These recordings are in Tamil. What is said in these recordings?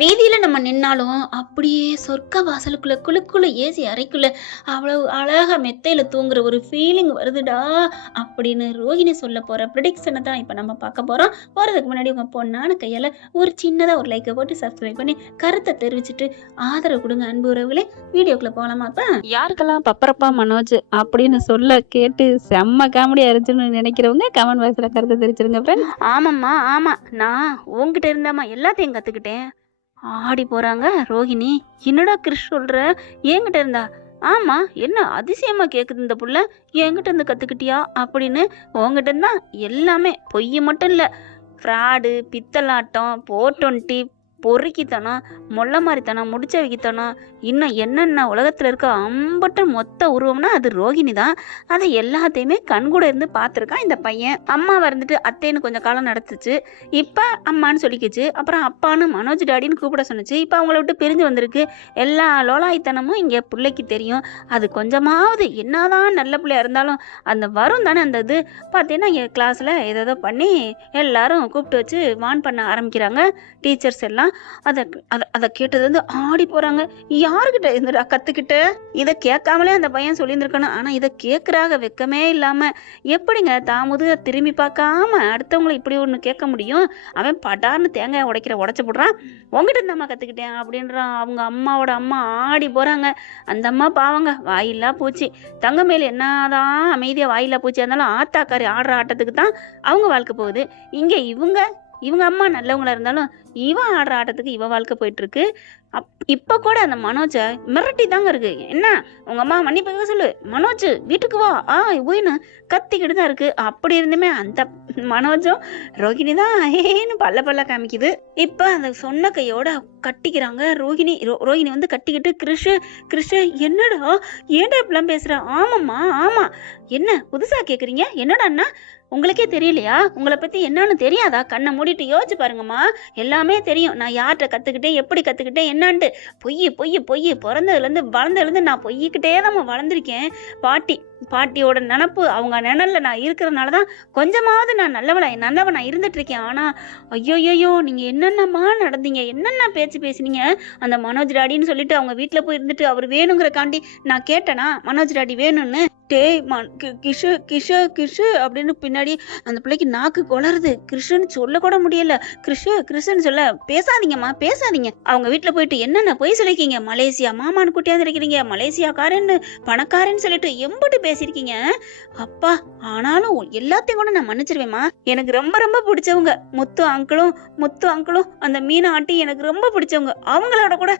வீதியில நம்ம நின்னாலும் அப்படியே சொர்க்க வாசலுக்குள்ள குளுக்குள்ள ஏசி அறைக்குள்ள அவ்வளவு அழகா மெத்தையில தூங்குற ஒரு ஃபீலிங் வருதுடா அப்படின்னு ரோகிணி சொல்ல போற ப்ரிடிக்ஷனை தான் இப்போ நம்ம பார்க்க போறோம். போறதுக்கு முன்னாடி உங்க பொண்ணான கையால ஒரு சின்னதா ஒரு லைக்கை போட்டு சப்ஸ்கிரைப் பண்ணி கருத்தை தெரிவிச்சுட்டு ஆதரவு கொடுங்க அன்பு உறவுகளே. வீடியோக்குள்ள போகலாமா? அப்ப யாருக்கெல்லாம் பப்பரப்பா மனோஜ் அப்படின்னு சொல்ல கேட்டு செம்ம காமெடியா இருந்துச்சுன்னு நினைக்கிறவங்க கமெண்ட் பாக்ஸ்ல கருத்தை தெரிவிச்சிருங்க ஃப்ரெண்ட். ஆமாம்மா ஆமா, நான் உங்ககிட்ட இருந்தாம்மா எல்லாத்தையும் கத்துக்கிட்டேன். ஆடி போறாங்க ரோகிணி. என்னடா கிறிஷ் சொல்ற? என்கிட்ட இருந்தா? ஆமா, என்ன அதிசயமா கேக்குது இந்த புள்ள. என்கிட்ட இருந்து கத்துக்கிட்டியா அப்படின்னு. உங்ககிட்ட இருந்தா எல்லாமே. பொய் மட்டும் இல்ல, ஃப்ராடு, பித்தலாட்டம், 420, பொறுக்கித்தனம், மொள்ள மாதிரித்தனம், முடிச்ச வைக்கித்தனம், இன்னும் என்னென்ன உலகத்தில் இருக்க அம்பட்ட மொத்த உருவம்னா அது ரோகிணி தான். அதை எல்லாத்தையுமே கண்கூட இருந்து பார்த்துருக்கான் இந்த பையன். அம்மா வந்துட்டு அத்தைன்னு கொஞ்சம் காலம் நடத்துச்சு, இப்போ அம்மான்னு சொல்லிக்கிச்சு, அப்புறம் அப்பான்னு மனோஜ் டாடின்னு கூப்பிட சொன்னிச்சு. இப்போ அவங்கள விட்டு பிரிஞ்சு வந்திருக்கு. எல்லா லோலாய்த்தனமும் இங்கே பிள்ளைக்கு தெரியும். அது கொஞ்சமாவது என்னதான் நல்ல பிள்ளையா இருந்தாலும் அந்த வரும் தானே அந்த இது. பார்த்தீங்கன்னா என் கிளாஸில் ஏதோ பண்ணி எல்லாரும் கூப்பிட்டு வச்சு வான் பண்ண ஆரம்பிக்கிறாங்க டீச்சர்ஸ் எல்லாம். அதை கேட்டது வந்து ஆடி போறாங்க. யாருக்கிட்ட இருந்துடா கத்துக்கிட்ட? இதை கேட்காமலே அந்த பையன் சொல்லியிருந்திருக்கணும். ஆனா இதை கேட்கறாக வெக்கமே இல்லாம எப்படிங்க தாமுது திரும்பி பார்க்காம அடுத்தவங்களை இப்படி ஒண்ணு கேட்க முடியும்? அவன் படார்னு தேங்காய் உடைச்ச போடுறான். உங்ககிட்ட இந்த அம்மா கத்துக்கிட்டேன் அப்படின்றான். அவங்க அம்மாவோட அம்மா ஆடி போறாங்க. அந்த அம்மா பாவங்க, வாயில்லா பூச்சி. தங்க மேல என்னதான் அமைதியா வாயில்லா பூச்சியா இருந்தாலும் ஆத்தாக்காரி ஆடுற ஆட்டத்துக்கு தான் அவங்க வாழ்க்கை போகுது. இங்க இவங்க அம்மா நல்லவங்களா இருந்தாலும் இவன் ஆடுற ஆட்டத்துக்கு இவ வாழ்க்கை போயிட்டு இருக்கு. இப்போ கூட அந்த மனோஜை மிரட்டி தாங்க இருக்கு. என்ன உங்க அம்மா மன்னிப்பு சொல்லு, மனோஜ் வீட்டுக்கு வா போயின்னு கத்திக்கிட்டு தான் இருக்கு. அப்படி இருந்துமே அந்த மனோஜும் ரோகிணி தான் ஏன்னு பல்ல காமிக்குது. இப்போ அந்த சொன்ன கையோட கட்டிக்கிறாங்க ரோகிணி. ரோகிணி வந்து கட்டிக்கிட்டு கிருஷ் என்னடா ஏன்டா இப்பெல்லாம் பேசுற? ஆமாம்மா ஆமா. என்ன புதுசா கேக்குறீங்க? என்னடா அண்ணா உங்களுக்கே தெரியலையா? உங்களை பத்தி என்னன்னு தெரியாதா? கண்ணை மூடிட்டு யோசிச்சு பாருங்கம்மா, எல்லாமே தெரியும். நான் யார்கிட்ட கத்துக்கிட்டேன், எப்படி கத்துக்கிட்டேன் என்னன்ட்டு. பொய் பிறந்ததுலேருந்து வளர்ந்ததுலேருந்து நான் பொய்கிட்டே தான் வளர்ந்துருக்கேன். பாட்டியோட நினப்பு அவங்க நிழல்ல நான் இருக்கிறதுனால தான் கொஞ்சமாவது நான் நல்லவனா இருந்துட்டு இருக்கேன். ஆனா ஐயோ நீங்க என்னென்னமா நடந்தீங்க, என்னென்ன பேச்சு பேசுனீங்க. அந்த மனோஜ் டாடின்னு சொல்லிட்டு அவங்க வீட்டுல போய் இருந்துட்டு அவர் வேணுங்கிறக்காண்டி நான் கேட்டேனா மனோஜ் டாடி வேணும்னு. டேய் கிஷு அப்படின்னு பின்னாடி அந்த பிள்ளைக்கு நாக்கு கொளருது. கிருஷ்ணன்னு சொல்ல கூட முடியல. கிருஷ்ணன்னு சொல்ல பேசாதீங்க. அவங்க வீட்டுல போயிட்டு என்னென்ன பொய் சொல்லிருக்கீங்க? மலேசியா மாமான்னு கூட்டியாந்து இருக்கிறீங்க, மலேசியாக்காரன்னு பணக்காரன்னு சொல்லிட்டு எம்பிட்டு பேசிருக்கீங்க. அப்பா, ஆனாலும் எல்லாத்தையும் கூட நான் மன்னிச்சிருவேம்மா. எனக்கு ரொம்ப ரொம்ப பிடிச்சவங்க முத்து அங்கிளும் அந்த மீனா ஆட்டி எனக்கு ரொம்ப பிடிச்சவங்க. அவங்களோட கூட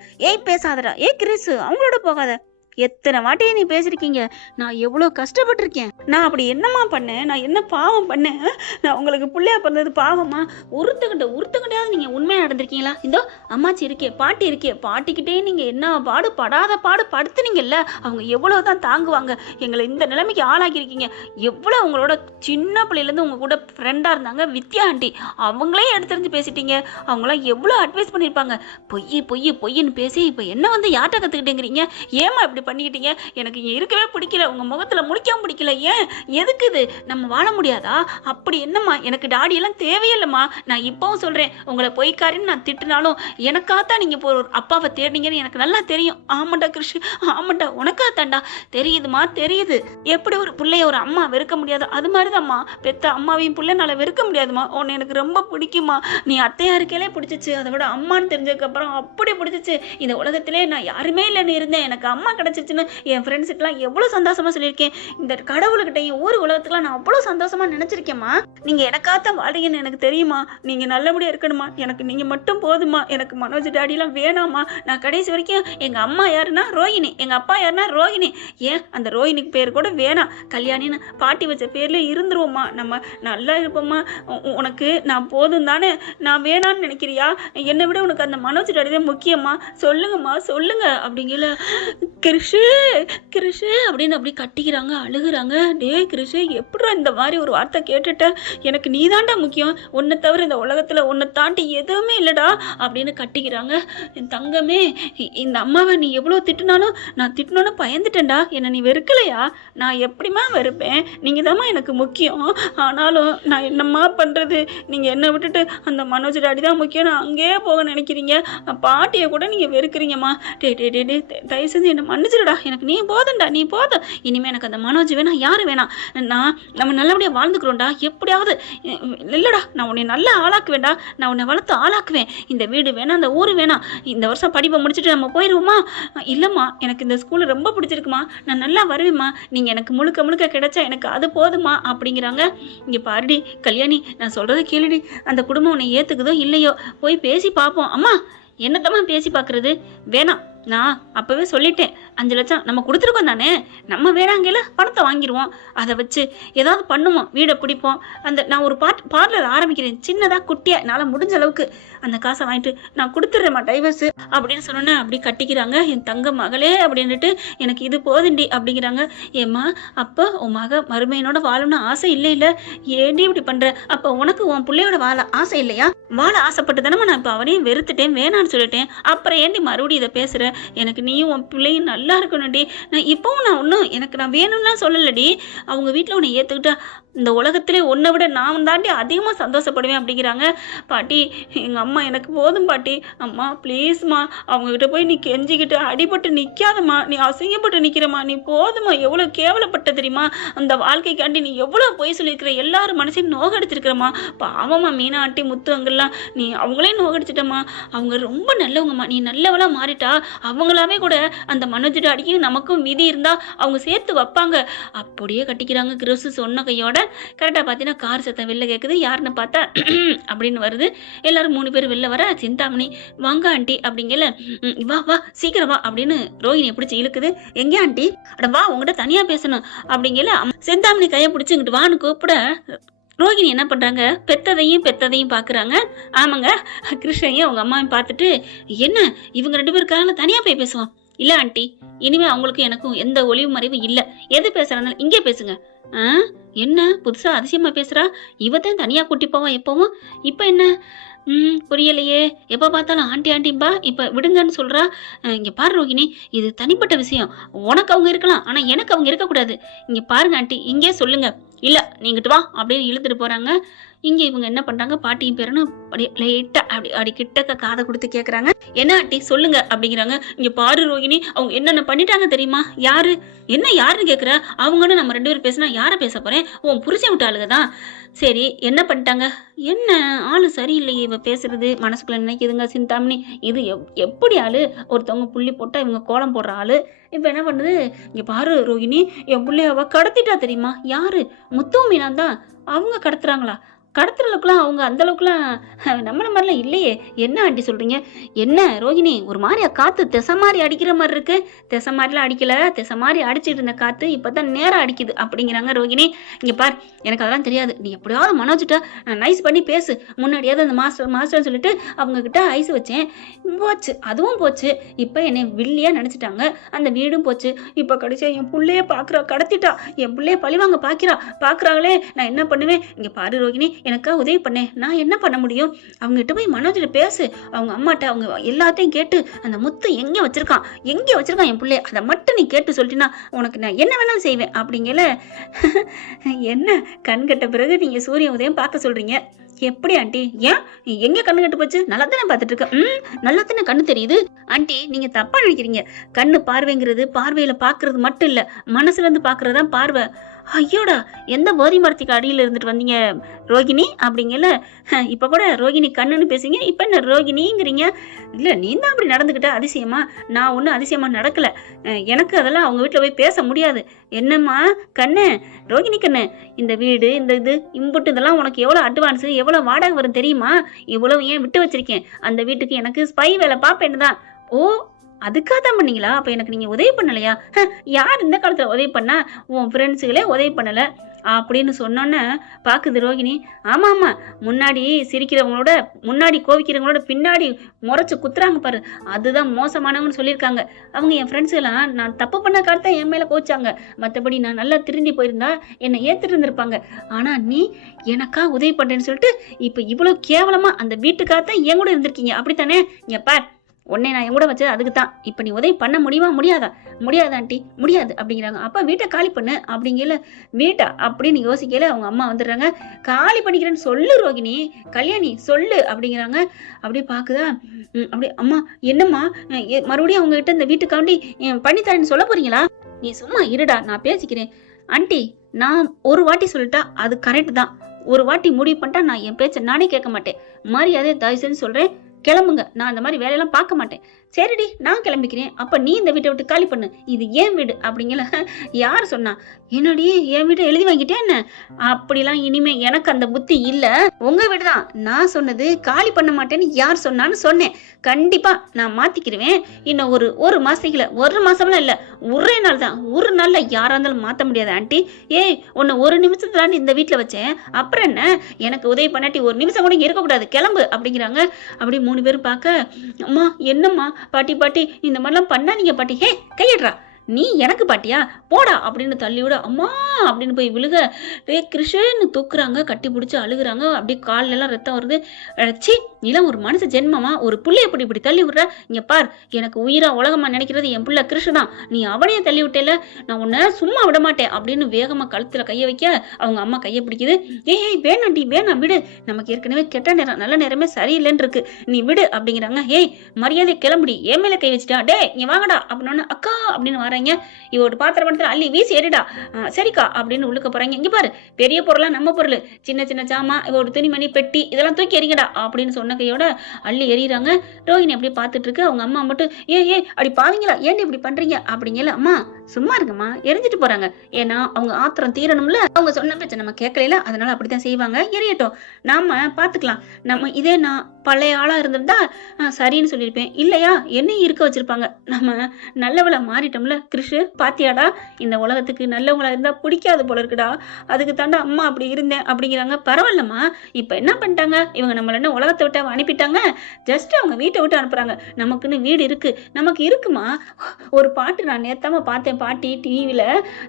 பேசாதடா, கிறிஸ் அவங்களோட போகாத. எத்தனை வாட்டியே நீ பேசிருக்கீங்க. நான் எவ்வளோ கஷ்டப்பட்டிருக்கேன். நான் அப்படி என்னம்மா பண்ணேன்? நான் என்ன பாவம் பண்ணேன்? நான் உங்களுக்கு பிள்ளையா பிறந்தது பாவமா? உறுத்துக்கிட்டாவது நீங்க உண்மையா நடந்திருக்கீங்களா? இதோ அம்மாச்சி இருக்கே, பாட்டி இருக்கே, பாட்டிக்கிட்டே நீங்க என்ன படாத பாடு படுத்துனீங்கல்ல. அவங்க எவ்வளவுதான் தாங்குவாங்க? எங்களை இந்த நிலைமைக்கு ஆளாக்கியிருக்கீங்க. எவ்வளோ உங்களோட சின்ன பிள்ளையிலேருந்து உங்க கூட ஃப்ரெண்டா இருந்தாங்க வித்யா ஆண்டி, அவங்களே எடுத்துரிஞ்சு பேசிட்டீங்க. அவங்களாம் எவ்வளோ அட்வைஸ் பண்ணியிருப்பாங்க. பொய்ன்னு பேசி இப்போ என்ன வந்து யார்கிட்ட கற்றுக்கிட்டேங்கிறீங்க? ஏமா இப்படி பண்ணிக்கிட்டீங்க? எனக்கு இங்கே இருக்கவே பிடிக்கல, உங்கள் முகத்தில் முடிக்கவும் பிடிக்கல. ஏன் எதுக்கு இது? நம்ம வாழ முடியாதா? அப்படி என்னம்மா? எனக்கு டாடியெல்லாம் தேவையில்லைம்மா. நான் இப்போவும் சொல்கிறேன், உங்களை பொய்க்காரின்னு நான் திட்டினாலும் எனக்காத்தான் நீங்கள் இப்போ ஒரு அப்பாவை தேடினீங்கன்னு எனக்கு நல்லா தெரியும். ஆமாண்டா கிருஷ், ஆமாண்டா, உனக்காத்தாண்டா. தெரியுதுமா, தெரியுது. எப்படி ஒரு பிள்ளைய ஒரு அம்மா வெறுக்க முடியாது? அது மாதிரிதான்மா பெத்த அம்மாவையும் பிள்ளைனால வெறுக்க முடியாதுமா. உன்னை எனக்கு ரொம்ப பிடிக்குமா. நீ அத்தையா இருக்கையிலே பிடிச்சிச்சு, அதை விட அம்மான்னு தெரிஞ்சதுக்கப்புறம் அப்படி பிடிச்சிச்சு. இந்த உலகத்திலே நான் யாருமே இல்லைன்னு இருந்தேன், எனக்கு அம்மா கிடைச்சிச்சுன்னு என் ஃப்ரெண்ட்ஸுக்கெல்லாம் எவ்வளோ சந்தோஷமா சொல்லியிருக்கேன். இந்த கடவுளுக்கிட்டையும் ஊர் உலகத்துக்குலாம் நான் அவ்வளோ சந்தோஷமா நினைச்சிருக்கேன்மா. நீங்க எனக்காத்த வாழீங்கன்னு எனக்கு தெரியுமா. நீங்க நல்லபடியா இருக்கணுமா. எனக்கு நீங்க மட்டும் போதுமா. எனக்கு மனோஜ் டாடிலாம் வேணாமா. நான் கடைசி வரைக்கும் எங்க அம்மா யாருன்னா ரோஹிணி, எங்க அப்பா யாருன்னா ரோஹிணி. ஏன் அந்த ரோஹிணிக்கு பேர் கூட வேணாம், கல்யாணின்னு பாட்டி வச்ச பேர்ல இருந்துருவோம்மா. நம்ம நல்லா இருப்போம்மா. உனக்கு நான் போதும் தானே? நான் வேணான்னு நினைக்கிறியா? என்னை விட உனக்கு அந்த மனோஜ் டாடி தான் முக்கியமா? சொல்லுங்கம்மா சொல்லுங்க அப்படிங்கல. கிருஷ் கிருஷு கிருஷு அப்படின்னு அப்படி கட்டிக்கிறாங்க, அழுகுறாங்க. டேய் கிருஷு, எப்படிடா இந்த மாதிரி ஒரு வார்த்தை கேட்டுட்ட? எனக்கு நீ தாண்டா முக்கியம், உன்னை தவிர இந்த உலகத்தில் உன்னை தாண்டி எதுவுமே இல்லைடா அப்படின்னு கட்டிக்கிறாங்க. என் தங்கமே, இந்த அம்மாவை நீ எவ்வளோ திட்டுனாலும் நான் திட்டினோன்னு பயந்துட்டேன்டா. என்னை நீ வெறுக்கலையா? நான் எப்படிமா வெறுப்பேன்? நீங்கள் தாம்மா எனக்கு முக்கியம். ஆனாலும் நான் என்னம்மா பண்ணுறது? நீங்கள் என்னை விட்டுட்டு அந்த மனோஜ் டாடி தான் முக்கியம் நான் அங்கேயே போக நினைக்கிறீங்க. பாட்டியை கூட நீங்கள் வெறுக்கிறீங்கம்மா. டே தயவு செஞ்சு என்னை மன்னிச்சிடுடா. எனக்கு நீ போதண்டா, நீ போதும். இனிமேல் எனக்கு அந்த மனோஜ் வேணாம், யாரும் வேணாம். நம்ம நல்லபடியாக வாழ்ந்துக்கிறோம்டா. எப்படியாவது இல்லைடா, நான் உன்னை நல்லா ஆளாக்குவேன்டா. நான் உன்னை வளர்த்து ஆளாக்குவேன். இந்த வீடு வேணாம், அந்த ஊர் வேணாம். இந்த வருஷம் படிப்பை முடிச்சுட்டு நம்ம போயிடுவோமா? இல்லைம்மா, எனக்கு இந்த ஸ்கூலு ரொம்ப பிடிச்சிருக்குமா, நான் நல்லா வருவேம்மா. நீங்கள் எனக்கு முழுக்க முழுக்க கிடைச்சா எனக்கு அது போதுமா அப்படிங்கிறாங்க. இங்கே பாருடி கல்யாணி, நான் சொல்கிறத கேளுடி. அந்த குடும்பம் உன்னை ஏற்றுக்குதோ இல்லையோ போய் பேசி பார்ப்போம். அம்மா, என்னத்தம்மா பேசி பார்க்குறது? வேணாம், நான் அப்போவே சொல்லிட்டேன். 5 லட்சம் நம்ம கொடுத்துருக்கோம் தானே, நம்ம வேணாங்கல பணத்தை வாங்கிடுவோம். அதை வச்சு ஏதாவது பண்ணுவோம், வீடை பிடிப்போம். நான் ஒரு பார்லர் ஆரம்பிக்கிறேன், சின்னதாக குட்டியாக, என்னால் முடிஞ்ச அளவுக்கு அந்த காசை வாங்கிட்டு நான் கொடுத்துட்றேம்மா டைவர்ஸு அப்படின்னு சொன்னோன்னே அப்படி கட்டிக்கிறாங்க. என் தங்க மகளே அப்படின்ட்டு எனக்கு இது போதுண்டி அப்படிங்கிறாங்க. ஏம்மா, அப்போ உன் மருமையனோட வாழணும்னு ஆசை இல்லை? ஏண்டி இப்படி பண்ணுற? அப்போ உனக்கு உன் பிள்ளையோட வாழ ஆசை இல்லையா? வாழ ஆசைப்பட்டு தானே நான் இப்போ அவனையும் வெறுத்துட்டேன், வேணான்னு சொல்லிட்டேன். அப்புறம் ஏண்டி மறுபடியும் இதை பேசுகிற? எனக்கு நீயும் உன் பிள்ளையும் நல்லா இருக்கணும்டி. நான் இப்போவும் நான் ஒன்றும் எனக்கு நான் வேணும்லாம் சொல்லலடி. அவங்க வீட்டில் உன்னை ஏற்றுக்கிட்டா இந்த உலகத்திலே உன்னை விட நான் தாண்டி அதிகமாக சந்தோஷப்படுவேன் அப்படிங்கிறாங்க. பாட்டி, எங்கள் அம்மா எனக்கு போதும் பாட்டி. அம்மா ப்ளீஸ்மா, அவங்கக்கிட்ட போய் நீ கெஞ்சிக்கிட்டு அடிபட்டு நிற்காதம்மா, நீ அசிங்கப்பட்டு நிற்கிறம்மா, நீ போதுமா. எவ்வளோ கேவலப்பட்ட தெரியுமா? அந்த வாழ்க்கைக்காண்டி நீ எவ்வளோ பொய் சொல்லியிருக்கிற, எல்லாரும் மனசையும் நோகடிச்சிருக்கிறம்மா. பாவம்மா மீனா ஆண்டி, முத்து அங்கெல்லாம் நீ அவங்களையும் நோகடிச்சிட்டம்மா. அவங்க ரொம்ப நல்லவங்கம்மா, நீ நல்லவளாக மாறிட்டா அவங்களாவே கூட அந்த மனோஜ் டாடிக்கும் நமக்கும் விதி இருந்தால் அவங்க சேர்த்து வைப்பாங்க. அப்படியே கட்டிக்கிறாங்க. கிறிஸ்து சொன்ன கையோட கரெக்டாக பார்த்தீங்கன்னா கார் சத்தம் வெளில கேட்குது. யாருன்னு பார்த்தா அப்படின்னு வருது. எல்லாரும் 3 பேர் வெளில வர, சிந்தாமணி வாங்க ஆண்டி அப்படிங்கல, வா வா சீக்கிரம் வா அப்படின்னு ரோஹிணி பிடிச்சி இழுக்குது. எங்கே ஆண்டி? அட வா, உங்ககிட்ட தனியாக பேசணும் அப்படிங்கல. சிந்தாமணி கையை பிடிச்சி இங்கிட்டு வான்னு கூப்பிட ரோஹிணி என்ன பண்ணுறாங்க, பெத்ததையும் பார்க்குறாங்க. ஆமாங்க, கிருஷ்ணையும் அவங்க அம்மாவையும் பார்த்துட்டு, என்ன இவங்க 2 பேருக்காக தனியாக போய் பேசுவோம்? இல்லை ஆண்டி, இனிமேல் அவங்களுக்கும் எனக்கும் எந்த ஒளிவு மறைவும் இல்லை. எது பேசுகிறாங்க இங்கே பேசுங்க. என்ன புதுசாக அதிசயமாக பேசுகிறா? இவத்தையும் தனியாக கூட்டி போவோம் எப்போவும். இப்போ என்ன புரியலையே, எப்போ பார்த்தாலும் ஆண்டி ஆண்டிம்பா, இப்போ விடுங்கன்னு சொல்கிறா. இங்கே பாரு ரோஹிணி, இது தனிப்பட்ட விஷயம். உனக்கு அவங்க இருக்கலாம், ஆனால் எனக்கு அவங்க இருக்கக்கூடாது. இங்கே பாருங்க ஆண்டி, இங்கே சொல்லுங்க. இல்லை நீங்கிட்டு வா அப்படின்னு இழுத்துட்டு போகிறாங்க. இங்கே இவங்க என்ன பண்ணுறாங்க, பாட்டியும் பேரன்னு அப்படி லைட்டாக அப்படி கிட்டக்க காதை கொடுத்து கேட்குறாங்க. என்ன ஆண்டி சொல்லுங்க அப்படிங்கிறாங்க. இங்கே பாரு ரோஹிணி, அவங்க என்னென்ன பண்ணிட்டாங்க தெரியுமா? யாரு என்ன யாருன்னு கேட்குற? அவங்கன்னு நம்ம 2 பேரும் பேசினா யாரை பேச போகிறேன்? உன் புரிச்ச விட்ட ஆளுங்க தான். சரி, என்ன பண்ணிட்டாங்க? என்ன ஆளு சரியில்லையே இவ பேசுறது, மனசுக்குள்ள நினைக்குதுங்க சிந்தாமணி. இது எப்படி ஆளு? ஒருத்தவங்க புள்ளி போட்டால் இவங்க கோலம் போடுற ஆளு. இப்போ என்ன பண்ணுது, இங்கே பாரு ரோஹிணி, என் பிள்ளைய அவ கடத்திட்டா தெரியுமா? யாரு? முத்து மீனா தான். அவங்க கடத்துறாங்களா? கடத்துற அளவுக்குலாம் அவங்க அந்த அளவுக்குலாம் நம்மள மாதிரிலாம் இல்லையே. என்ன ஆண்டி சொல்கிறீங்க? என்ன ரோஹிணி, ஒரு மாதிரியா காற்று திசை மாதிரி அடிக்கிற மாதிரி இருக்கு? திசை மாதிரிலாம் அடிக்கல, திசை மாதிரி அடிச்சிட்டு இருந்த காற்று இப்போ தான் நேராக அடிக்குது அப்படிங்கிறாங்க ரோஹிணி. இங்கே பார், எனக்கு அதெல்லாம் தெரியாது. நீ எப்படியாவது மனோஜிட்ட நைஸ் பண்ணி பேசு. முன்னாடியாவது அந்த மாஸ்டர்னு சொல்லிட்டு அவங்கக்கிட்ட ஐஸ் வச்சேன், போச்சு, அதுவும் போச்சு. இப்போ என்னை வில்லியாக நினச்சிட்டாங்க, அந்த வீடும் போச்சு. இப்போ கடைசியாக என் பிள்ளைய பார்க்குறா, கடத்திட்டா, என் பிள்ளைய பழிவாங்க பார்க்குறாங்களே, நான் என்ன பண்ணுவேன்? இங்கே பாரு ரோஹிணி, எனக்காக உதவி பண்ணேன், நான் என்ன பண்ண முடியும்? அவங்ககிட்ட போய் மனோஜிட்ட பேசு, அவங்க அம்மாட்ட அவங்க எல்லாத்தையும் கேட்டு அந்த முத்து எங்கே வச்சிருக்கான் என் பிள்ளைய, அதை மட்டும் நீ கேட்டு சொல்லிட்டீங்கன்னா உனக்கு நான் என்ன வேணாலும் செய்வேன் அப்படிங்கல. என்ன கண் கட்ட பிறகு நீங்க சூரிய உதயம் பார்க்க சொல்றீங்க? எப்படி ஆண்டி? ஏன் எங்க கண்ணு கட்டு போச்சு? நல்லா தானே பார்த்துட்டு இருக்கேன். நல்லா தானே கண்ணு தெரியுது. ஆண்டி, நீங்க தப்பா நினைக்கிறீங்க. கண்ணு பார்வைங்கிறது பார்வையில பாக்குறது மட்டும் இல்ல, மனசுல இருந்து பாக்குறதுதான் பார்வை. ஐயோடா, எந்த போதி மரத்துக்கு அடியில் இருந்துட்டு வந்தீங்க ரோகிணி அப்படிங்கல. இப்போ கூட ரோகிணி கண்ணுன்னு பேசுங்க, இப்போ என்ன ரோகிணிங்கிறீங்க? இல்லை, நீ தான் அப்படி நடந்துக்கிட்ட அதிசயமா? நான் ஒன்றும் அதிசயமாக நடக்கலை. எனக்கு அதெல்லாம் அவங்க வீட்டில் போய் பேச முடியாது. என்னம்மா கண்ணு, ரோகிணி கண்ணு, இந்த வீடு இந்த இது இம்புட்டு இதெல்லாம் உனக்கு எவ்வளோ அட்வான்ஸு, எவ்வளோ வாடகை வரும் தெரியுமா? இவ்வளவு ஏன் விட்டு வச்சிருக்கேன்? அந்த வீட்டுக்கு எனக்கு ஸ்பை வேலை பார்ப்பேன்னு தான். ஓ, அதுக்காக தான் பண்ணீங்களா? அப்போ எனக்கு நீங்கள் உதவி பண்ணலையா? யார் இந்த காலத்தில் உதவி பண்ணா? உன் ஃப்ரெண்ட்ஸுகளே உதவி பண்ணலை. அப்படின்னு சொன்னோன்னே பாக்குது ரோகிணி. ஆமா ஆமா, முன்னாடி சிரிக்கிறவங்களோட முன்னாடி கோவிக்கிறவங்களோட பின்னாடி முறைச்சு குத்துறாங்க பாரு, அதுதான் மோசமானவங்கன்னு சொல்லியிருக்காங்க. அவங்க என் ஃப்ரெண்ட்ஸ் எல்லாம் நான் தப்பு பண்ண காலத்தான் என் மேல கோச்சாங்க, மற்றபடி நான் நல்லா திருந்தி போயிருந்தா என்னை ஏத்துட்டு இருந்திருப்பாங்க. ஆனா நீ எனக்கா உதவி பண்றேன்னு சொல்லிட்டு இப்ப இவ்வளவு கேவலமா அந்த வீட்டுக்காகத்தான் என் கூட இருந்திருக்கீங்க, அப்படித்தானே? இங்க பார், உன்னை நான் என் கூட வச்சது அதுக்கு தான். இப்போ நீ உதவி பண்ண முடியுமா? முடியாதா? முடியாது ஆண்டி, முடியாது அப்படிங்கிறாங்க. அப்போ வீட்டை காலி பண்ணு அப்படிங்கல. வீட்டா அப்படின்னு யோசிக்கல அவங்க அம்மா வந்துடுறாங்க. காலி பண்ணிக்கிறேன்னு சொல்லு ரோகிணி, கல்யாணி சொல்லு அப்படிங்கிறாங்க. அப்படியே பார்க்குதா, அப்படியே அம்மா என்னம்மா மறுபடியும் அவங்க கிட்ட இந்த வீட்டுக்காண்டி பண்ணித்தரேன்னு சொல்ல போறீங்களா? நீ சும்மா இருடா, நான் பேசிக்கிறேன். ஆண்டி, நான் ஒரு வாட்டி சொல்லிட்டா அது கரெக்ட் தான். ஒரு வாட்டி முடிவு பண்ணிட்டா நான் என் பேச்சை நானே கேட்க மாட்டேன். மரியாதை தயவு செஞ்சு சொல்றேன், கிளம்புங்க. நான் அந்த மாதிரி வேலையெல்லாம் பார்க்க மாட்டேன். சரிடி, நான் கிளம்பிக்கிறேன். அப்ப நீ இந்த வீட்டை விட்டு காலி பண்ணு, இது ஏன் வீடு அப்படிங்கல. யார் சொன்னா? என்னடி என் வீட்டை எழுதி வாங்கிட்டேன் என்ன? அப்படிலாம் இனிமே எனக்கு அந்த புத்தி இல்ல. உங்க வீடு தான். நான் சொன்னது காலி பண்ண மாட்டேன்னு யார் சொன்னான்னு சொன்னேன். கண்டிப்பா நான் மாத்திக்கிருவேன். இன்னும் ஒரு மாசத்துல, ஒரு மாசம்லாம் இல்ல, ஒரே நாள் தான். ஒரு நாள்ல யாரா இருந்தாலும் மாத்த முடியாது ஆண்டி. ஏய், உன்னை ஒரு நிமிஷத்துல இந்த வீட்டுல வச்சேன், அப்புறம் என்ன? எனக்கு உதவி பண்ணாட்டி ஒரு நிமிஷம் கூட இருக்கக்கூடாது, கிளம்பு அப்படிங்கிறாங்க. அப்படி 3 பேரும் பார்க்க, அம்மா என்னம்மா பாட்டி இந்த மாதிரிலாம் பண்ணாதீங்க பாட்டி. ஹே கையட்றா, நீ எனக்கு பாட்டியா, போடா அப்படின்னு தள்ளி விட, அம்மா அப்படின்னு போய் விழுக கிருஷ்ணன்னு தூக்குறாங்க, கட்டி பிடிச்சி அழுகுறாங்க. அப்படியே காலில் எல்லாம் ரத்தம் வருது. சி, நீலாம் ஒரு மனுஷ ஜென்மமா, ஒரு புள்ளைய இப்படி தள்ளி விடுற? இங்க பார், எனக்கு உயிரா உலகமா நினைக்கிறது என் புள்ள கிருஷ்ண தான். நீ அவனையே தள்ளி விட்டேல, நான் உன்னை சும்மா விட மாட்டேன் அப்படின்னு வேகமா கழுத்துல கைய வைக்க அவங்க அம்மா கைய பிடிக்குது. ஏய் வேணாண்டி, வேணாம் விடு, நமக்கு ஏற்கனவே கெட்ட நேரம், நல்ல நேரமே சரியில்லைன்னு இருக்கு, நீ விடு அப்படிங்கிறாங்க. ஏய் மரியாதை கிளம்புடி, என் மேல கை வச்சுட்டா, டே இங்க வாங்கடா அப்படின்னு அக்கா அப்படின்னு வராங்க. இவோட பாத்திர படத்துல அள்ளி வீசி எரிடா. சரிக்கா அப்படின்னு உள்ளுக்க போறாங்க. இங்க பாரு, பெரிய பொருளா நம்ம பொருள், சின்ன சின்ன ஜாமா, இவோட துணிமணி பெட்டி இதெல்லாம் தூக்கி எறிங்கடா அப்படின்னு சொன்ன கையோட அள்ளி எறிகிறாங்க. ரோஹிணி அப்படியே பார்த்துட்டு இருக்கு. அவங்க அம்மா மட்டும் ஏ அப்படி பாவீங்களா, ஏன் இப்படி பண்றீங்க அப்படிங்கல. அம்மா சும்மா இருக்குமா, எரிஞ்சிட்டு போறாங்க. ஏன்னா அவங்க ஆத்திரம் தீரணும்ல. அவங்க சொன்ன பேச்ச நம்ம கேட்கல, அதனால அப்படித்தான் செய்வாங்க. எரியட்டும், நாம பாத்துக்கலாம். நம்ம இதே நான் பழைய ஆளா இருந்திருந்தா சரின்னு சொல்லியிருப்பேன். இல்லையா என்னையும் இருக்க வச்சிருப்பாங்க. நம்ம நல்லவளா மாறிட்டோம்ல. கிருஷு பாத்தியாடா, இந்த உலகத்துக்கு நல்லவங்களா இருந்தா பிடிக்காது போல இருக்குடா, அதுக்கு தாண்டா அம்மா அப்படி இருந்தேன் அப்படிங்கிறாங்க. பரவாயில்லம்மா, இப்ப என்ன பண்ணிட்டாங்க இவங்க, நம்மள என்ன உலகத்தை விட்டு அனுப்பிட்டாங்க? ஜஸ்ட் அவங்க வீட்டை விட்டு அனுப்புறாங்க. நமக்குன்னு வீடு இருக்கு, நமக்கு இருக்குமா. ஒரு பாட்டு நான் நேத்தாம பார்த்தேன் பாட்டி டிவியில,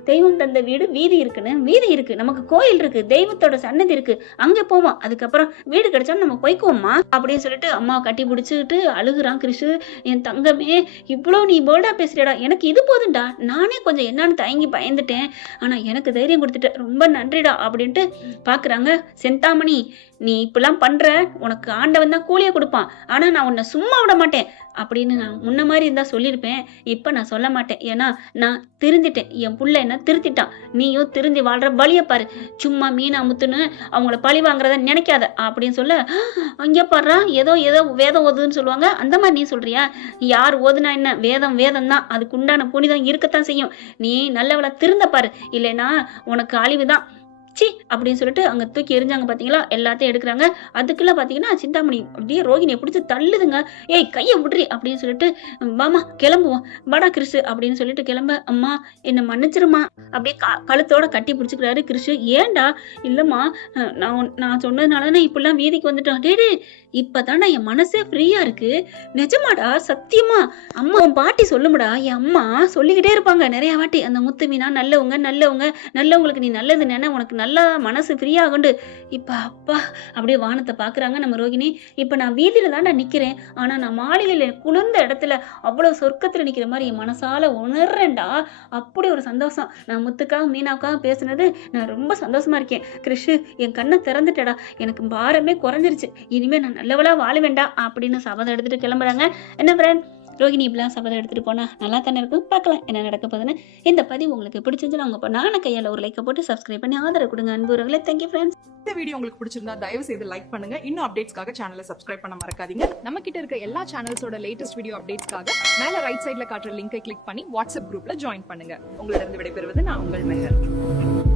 தெய்வம் தந்த வீடு வீதி இருக்குன்னு. வீதி இருக்கு, நமக்கு கோயில் இருக்கு, தெய்வத்தோட சன்னதி இருக்கு, அங்க போவோம். அதுக்கப்புறம் வீடு கிடைச்சா நம்ம போய்க்குவோம்மா அப்படின்னு சொல்லிட்டு அம்மாவை கட்டி பிடிச்சிக்கிட்டு அழுகுறான் கிருஷு. என் தங்கமே, இவ்வளவு நீ போல்டா பேசுறியடா, எனக்கு இது போதுண்டா, நானே கொஞ்சம் என்னன்னு தயங்கி பயந்துட்டேன், ஆனா எனக்கு தைரியம் கொடுத்துட்ட, ரொம்ப நன்றிடா அப்படின்ட்டு பாக்குறாங்க. செந்தாமணி, நீ இப்பெல்லாம் பண்ற, உனக்கு ஆண்டவன் தான் கூலிய கொடுப்பான், ஆனா நான் உன்னை சும்மா விட மாட்டேன் அப்படின்னு நான் முன்ன மாதிரி இருந்தா சொல்லியிருப்பேன். இப்ப நான் சொல்ல மாட்டேன், ஏன்னா நான் திருந்திட்டேன். என் புள்ள என்ன திருத்திட்டான், நீயும் திருந்தி வாழ்ற வழிய பாரு. சும்மா மீனா முத்துன்னு அவங்கள பழி வாங்குறத நினைக்காத அப்படின்னு சொல்ல, அங்க பாடுறா ஏதோ வேதம் ஓதுன்னு சொல்லுவாங்க, அந்த மாதிரி நீ சொல்றியா? யார் ஓதுனா என்ன, வேதம் வேதம் தான், அதுக்கு உண்டான புனிதம் இருக்கத்தான் செய்யும். நீ நல்லவளை திருந்த பாரு, இல்லைன்னா உனக்கு அழிவுதான். சி அப்படின்னு சொல்லிட்டு அங்க தூக்கி எரிஞ்சாங்க. பாத்தீங்களா, எல்லாத்தையும் எடுக்கிறாங்க. அதுக்குள்ள பாத்தீங்கன்னா சிந்தாமணி அப்படியே ரோகிணியை பிடிச்சி தள்ளுதுங்க. ஏய் கையை விட்றி அப்படின்னு சொல்லிட்டு, வாமா கிளம்புவோம், வாடா கிருஷு அப்படின்னு சொல்லிட்டு கிளம்ப. அம்மா என்ன மன்னிச்சிருமா அப்படியே கழுத்தோட கட்டி பிடிச்சிக்கிறாரு கிருஷு. ஏன்டா? இல்லம்மா, நான் சொன்னதுனாலதானே இப்பெல்லாம் வீதிக்கு வந்துட்டோம். டேடே இப்பதானே என் மனசே ஃப்ரீயா இருக்கு, நிஜமாடா, சத்தியமா. அம்மா உன் பாட்டி சொல்லுமுடா, என் அம்மா சொல்லிக்கிட்டே இருப்பாங்க நிறைய வாட்டி, அந்த முத்து மீனா நல்லவங்க நல்லவங்க நல்லவங்களுக்கு நீ நல்லது நினை, உனக்கு நல்லா மனசு ஃப்ரீயா கொண்டு. இப்ப அப்பா அப்படியே வானத்தை பாக்குறாங்க நம்ம ரோகிணி. இப்ப நான் வீதியில தான்டா நிக்கிறேன், ஆனா நான் மாளிகையில குளிர்ந்த இடத்துல அவ்வளவு சொர்க்கத்துல நிக்கிற மாதிரி என் மனசால உணர்றேன்டா. அப்படி ஒரு சந்தோஷம். நான் முத்துக்காக மீனாவுக்காக பேசுனது நான் ரொம்ப சந்தோஷமா இருக்கேன். கிருஷு, என் கண்ணை திறந்துட்டடா, எனக்கு பாரமே குறைஞ்சிருச்சு, இனிமே நான் நல்லவளா வாழ வேண்டாம் அப்படின்னு சபதம் எடுத்துட்டு கிளம்புறாங்க. என்ன ஃப்ரெண்ட், ரோகிணி இப்படிலாம் சபதம் எடுத்துட்டு போனா நல்லா தானே இருக்கும். பார்க்கலாம் என்ன நடக்க போகுதுன்னு. இந்த பதிவு உங்களுக்கு பிடிச்சிருந்துச்சுன்னா உங்க நான கையால ஒரு லைக்கை போட்டு சப்ஸ்கிரைப் பண்ணி ஆதரவு கொடுங்க அன்புறவங்களே. Thank you friends. இந்த வீடியோ உங்களுக்கு பிடிச்சிருந்தா தயவு செய்து லைக் பண்ணுங்க. இன்னும் அப்டேட்ஸ்க்காக சேனலை சப்ஸ்கிரைப் பண்ண மறக்காதீங்க. நம்ம கிட்ட இருக்க எல்லா சேனல்ஸோட லேட்டஸ்ட் வீடியோ அப்டேட்ஸ்க்காக மேல ரைட் சைட்ல காட்டுற லிங்கை கிளிக் பண்ணி வாட்ஸ்அப் குரூப்ல ஜாயின் பண்ணுங்க. உங்களிடம் விடைபெறுவது நான் உங்கள் மெஹர்.